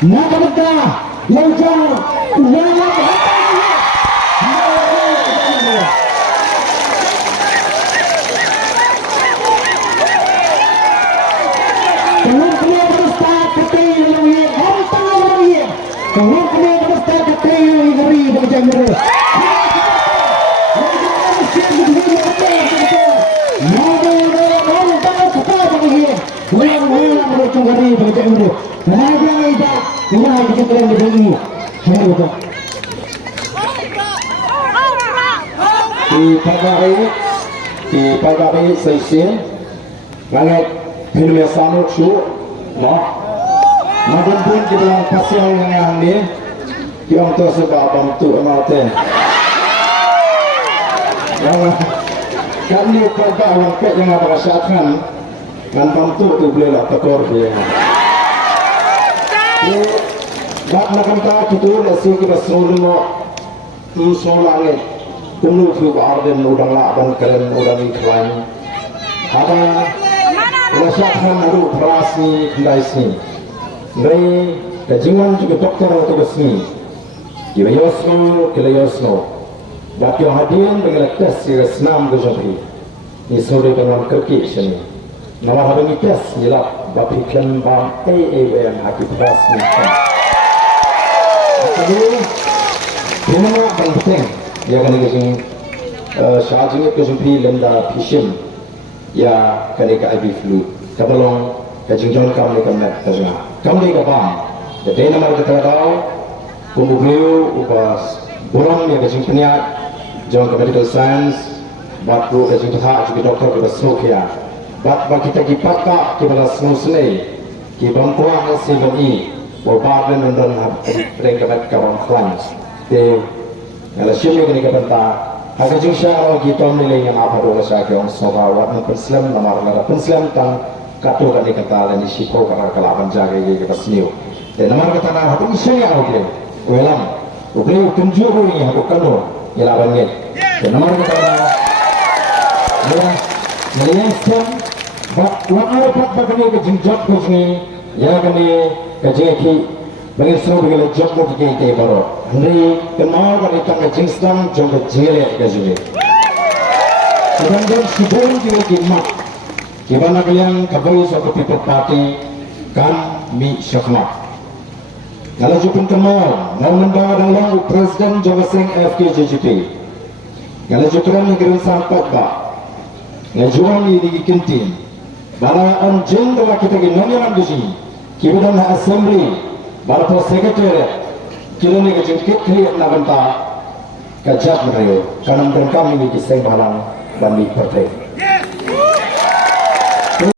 Nakabenta Lanjang di pagari sesien banget film sama cu noh maupun pun di dalam pasal yang ni yang tu sebab bantu emate yang kami kerja orang pek yang ada rasakan dan bantu tu boleh lah tekor dia nak kata kita nasi kita semua langit penuh juga dan udang lak dan keren udang iklan ada rasakan ada operasi kendai sini dari kajingan juga dokter atau sini kita yosno bagi hadian dengan tes senam kejopi ini sore dengan kerki sini nama ada tes jelas bagi iklan bang AAM haki operasi ini memang penting ya kan ini syarjnya kejopi lenda pishim ya kan ini IB flu terlong kajingan kami nak terjemah kami kapam jadi nama kita tahu pembunuh ubas burung yang kajing peniat jangan medical science buat pro kajing tetap juga doktor kita smoke ya buat kita kipaka kita smoke selai kita bangkuang CVE berbalik dan perengkat kawan kelas de kalau siapa yang kita benta harga jumlah orang kita nilai yang apa doa saya orang sahabat Muslim nama Muslim tang katu kan dikata dan disipu karena kelaban jaga kita seniu dan nama kata nama itu isinya apa welang beliau tunjuk ini aku kanu ilaban ni dan nama kata ya melihatkan bahawa apa begini kejinjak begini ya kami kejeki bagi semua begini job mungkin kita baru hari kenal kami tak kejingstam job kejele kejele sedangkan sebelum kita kimat gimana kalian kabui suatu people party kan mi syakma kalau jupun kenal mau membawa dalam presiden Jawa Sing FKJJP kalau jupun negeri sampai pak ngajuan di kintin bala anjing dalam kita ginonyan di sini kibudan assembly bala secretary kilo ni kejengkit kriat na benta kajat mereka karena mereka memiliki seng balang bandi partai